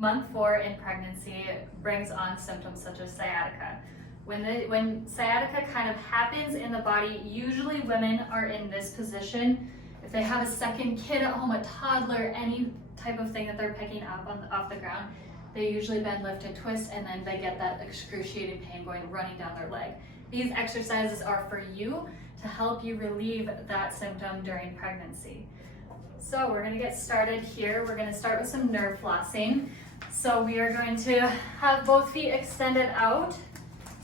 Month 4 in pregnancy brings on symptoms such as sciatica. When sciatica kind of happens in the body, usually women are in this position. If they have a second kid at home, a toddler, any type of thing that they're picking up off the ground, they usually bend, lift, and twist, and then they get that excruciating pain running down their leg. These exercises are for you to help you relieve that symptom during pregnancy. So we're going to get started here. We're going to start with some nerve flossing. So we are going to have both feet extended out,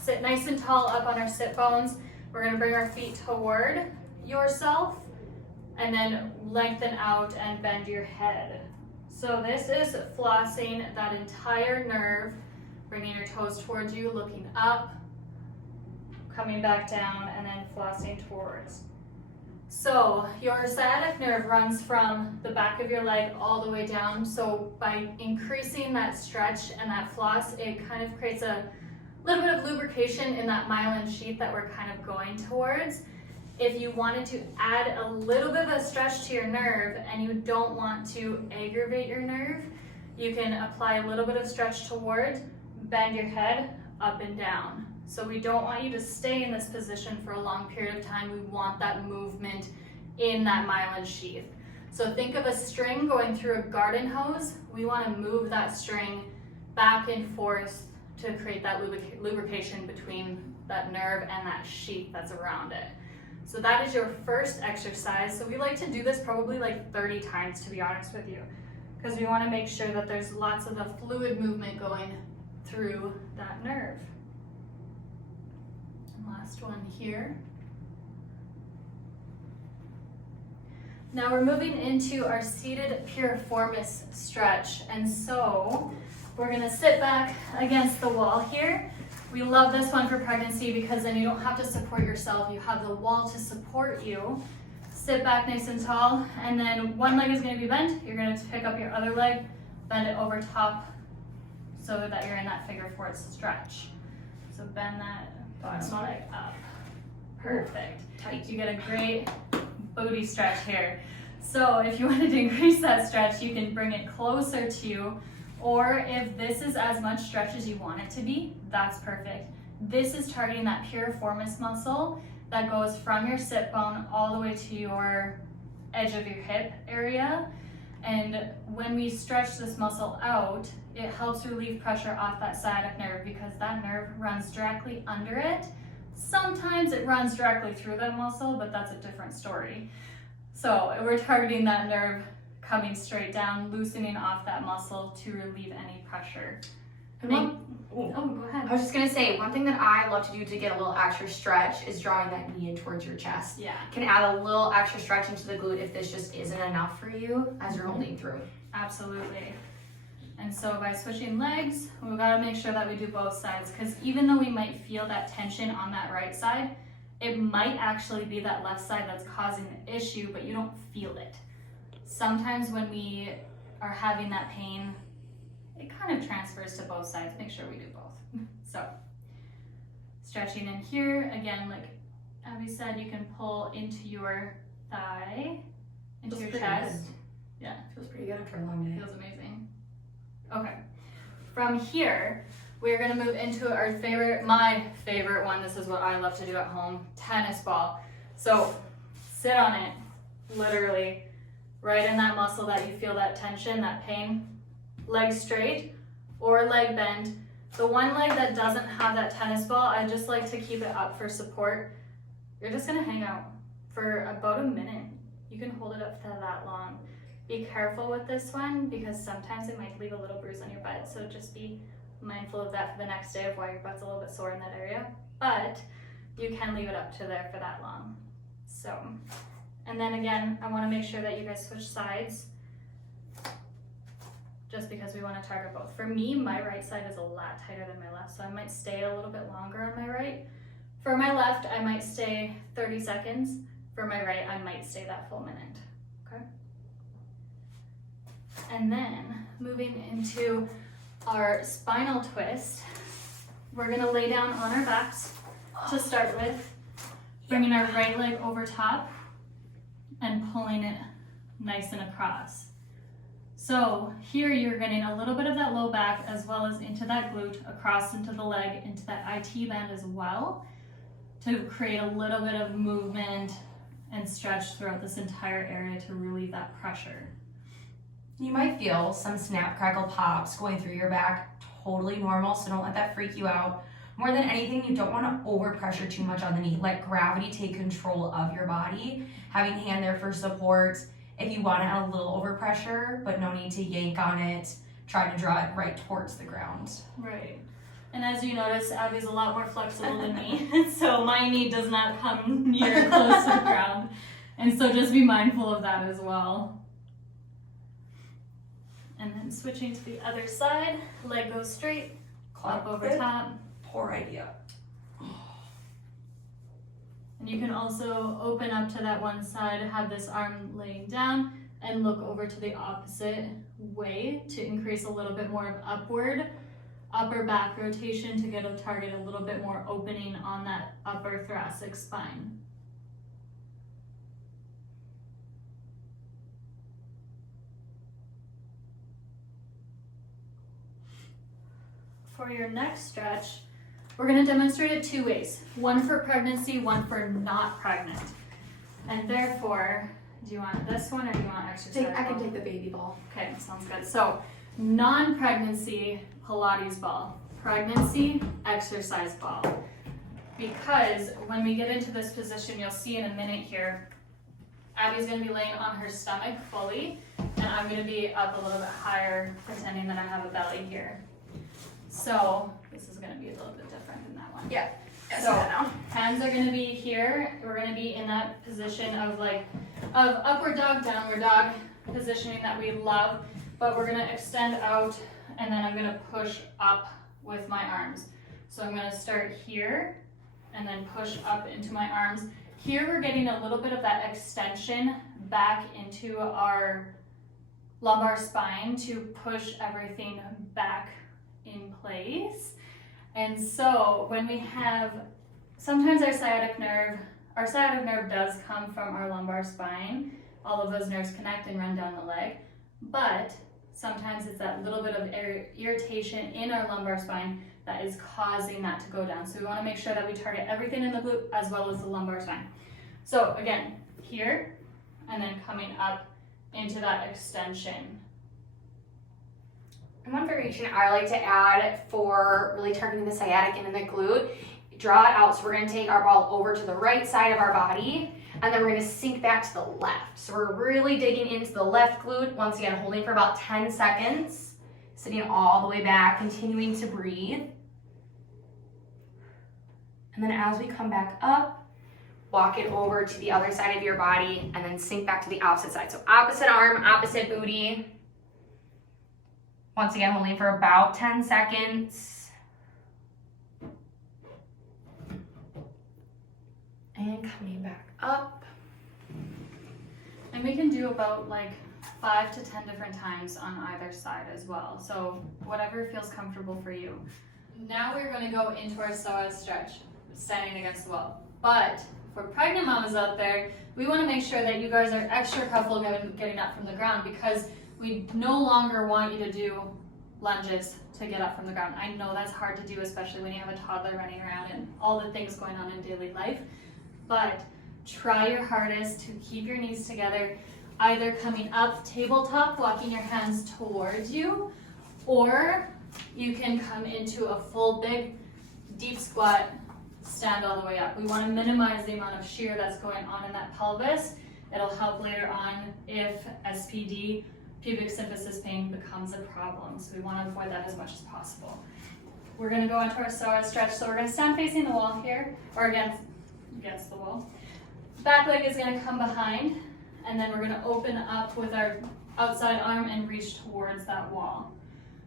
sit nice and tall up on our sit bones. We're going to bring our feet toward yourself and then lengthen out and bend your head. So this is flossing that entire nerve, bringing your toes towards you, looking up, coming back down, and then flossing towards. So your sciatic nerve runs from the back of your leg all the way down. So by increasing that stretch and that floss, it kind of creates a little bit of lubrication in that myelin sheath that we're kind of going towards. If you wanted to add a little bit of a stretch to your nerve and you don't want to aggravate your nerve, you can apply a little bit of stretch towards, bend your head up and down. So we don't want you to stay in this position for a long period of time. We want that movement in that myelin sheath. So think of a string going through a garden hose. We want to move that string back and forth to create that lubrication between that nerve and that sheath that's around it. So that is your first exercise. So we like to do this probably like 30 times, to be honest with you, because we want to make sure that there's lots of the fluid movement going through that nerve. Last one here. Now we're moving into our seated piriformis stretch. And so we're gonna sit back against the wall here. We love this one for pregnancy because then you don't have to support yourself. You have the wall to support you. Sit back nice and tall, and then one leg is gonna be bent. You're gonna pick up your other leg, bend it over top so that you're in that figure 4 stretch. So bend that bottom leg up. Perfect. Tight. You get a great booty stretch here. So if you wanted to increase that stretch, you can bring it closer to you, or if this is as much stretch as you want it to be, that's perfect. This is targeting that piriformis muscle that goes from your sit bone all the way to your edge of your hip area. And when we stretch this muscle out, it helps relieve pressure off that sciatic nerve because that nerve runs directly under it. Sometimes it runs directly through that muscle, but that's a different story. So we're targeting that nerve coming straight down, loosening off that muscle to relieve any pressure. Go ahead. I was just gonna say, one thing that I love to do to get a little extra stretch is drawing that knee in towards your chest. Yeah. Can add a little extra stretch into the glute if this just isn't enough for you as you're holding through. Absolutely. And so by switching legs, we've got to make sure that we do both sides, because even though we might feel that tension on that right side, it might actually be that left side that's causing the issue, but you don't feel it. Sometimes when we are having that pain, it kind of transfers to both sides. Make sure we do both. So stretching in here, again, like Abby said, you can pull into your thigh, into your chest. Good. Yeah. Feels pretty good after a long day. Feels amazing. Okay. From here, we're gonna move into my favorite one. This is what I love to do at home, tennis ball. So sit on it, literally, right in that muscle that you feel that tension, that pain. Leg straight or leg bend. The one leg that doesn't have that tennis ball, I just like to keep it up for support. You're just gonna hang out for about a minute. You can hold it up to that long. Be careful with this one because sometimes it might leave a little bruise on your butt, so just be mindful of that for the next day of why your butt's a little bit sore in that area. But you can leave it up to there for that long. So, and then again, I want to make sure that you guys switch sides just because we want to target both. For me, my right side is a lot tighter than my left, so I might stay a little bit longer on my right. For my left, I might stay 30 seconds. For my right, I might stay that full minute, okay? And then moving into our spinal twist, we're gonna lay down on our backs to start with, bringing our right leg over top and pulling it nice and across. So here you're getting a little bit of that low back as well as into that glute, across into the leg, into that IT band as well, to create a little bit of movement and stretch throughout this entire area to relieve that pressure. You might feel some snap, crackle, pops going through your back. Totally normal, so don't let that freak you out. More than anything, you don't want to overpressure too much on the knee. Let gravity take control of your body. Having hand there for support. If you want to add a little overpressure, but no need to yank on it, try to draw it right towards the ground. Right. And as you notice, Abby's a lot more flexible than me, so my knee does not come near close to the ground. And so just be mindful of that as well. And then switching to the other side, leg goes straight, up over top. Poor idea. And you can also open up to that one side, have this arm laying down, and look over to the opposite way to increase a little bit more of upper back rotation to get a target a little bit more opening on that upper thoracic spine. For your next stretch, we're going to demonstrate it two ways. One for pregnancy, one for not pregnant. And therefore, do you want this one or do you want exercise? I can take the baby ball. Okay, sounds good. So, non-pregnancy Pilates ball, pregnancy exercise ball. Because when we get into this position, you'll see in a minute here, Abby's going to be laying on her stomach fully, and I'm going to be up a little bit higher, pretending that I have a belly here. So this is going to be a little bit different than that one. Yeah. So hands are going to be here. We're going to be in that position of upward dog, downward dog positioning that we love. But we're going to extend out, and then I'm going to push up with my arms. So I'm going to start here and then push up into my arms. Here we're getting a little bit of that extension back into our lumbar spine to push everything back in place. And so when we have, sometimes our sciatic nerve does come from our lumbar spine. All of those nerves connect and run down the leg. But sometimes it's that little bit of irritation in our lumbar spine that is causing that to go down. So we want to make sure that we target everything in the glute as well as the lumbar spine. So again, here, and then coming up into that extension. And one variation I like to add for really targeting the sciatic and in the glute, draw it out. So we're going to take our ball over to the right side of our body, and then we're going to sink back to the left. So we're really digging into the left glute, once again holding for about 10 seconds, sitting all the way back, continuing to breathe. And then as we come back up, walk it over to the other side of your body, and then sink back to the opposite side. So opposite arm, opposite booty. Once again, holding for about 10 seconds. And coming back up. And we can do about 5 to 10 different times on either side as well. So whatever feels comfortable for you. Now we're going to go into our psoas stretch, standing against the wall. But for pregnant mamas out there, we want to make sure that you guys are extra comfortable getting up from the ground, because we no longer want you to do lunges to get up from the ground. I know that's hard to do, especially when you have a toddler running around and all the things going on in daily life. But try your hardest to keep your knees together, either coming up tabletop, walking your hands towards you, or you can come into a full big deep squat, stand all the way up. We want to minimize the amount of shear that's going on in that pelvis. It'll help later on if SPD, pubic symphysis pain, becomes a problem. So we want to avoid that as much as possible. We're going to go into our psoas stretch. So we're going to stand facing the wall here, or against the wall. Back leg is going to come behind, and then we're going to open up with our outside arm and reach towards that wall.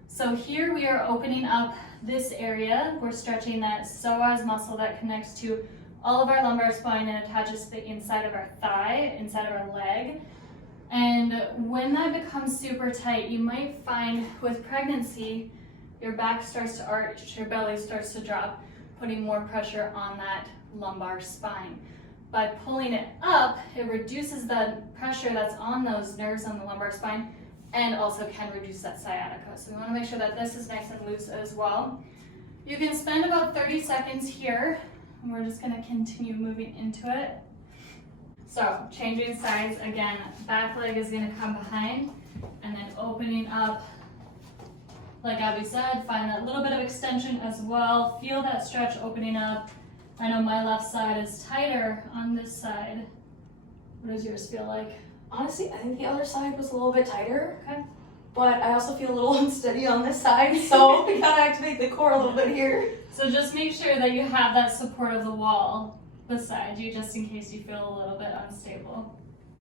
So here we are opening up this area. We're stretching that psoas muscle that connects to all of our lumbar spine and attaches to the inside of our thigh, inside of our leg. And when that becomes super tight, you might find with pregnancy, your back starts to arch, your belly starts to drop, putting more pressure on that lumbar spine. By pulling it up, it reduces the pressure that's on those nerves on the lumbar spine and also can reduce that sciatica. So we want to make sure that this is nice and loose as well. You can spend about 30 seconds here, and we're just going to continue moving into it. So changing sides again, back leg is going to come behind, and then opening up. Like Abby said, find that little bit of extension as well. Feel that stretch opening up. I know my left side is tighter on this side. What does yours feel like? Honestly, I think the other side was a little bit tighter. Okay. But I also feel a little unsteady on this side, so we gotta activate the core a little bit here. So just make sure that you have that support of the wall beside you, just in case you feel a little bit unstable.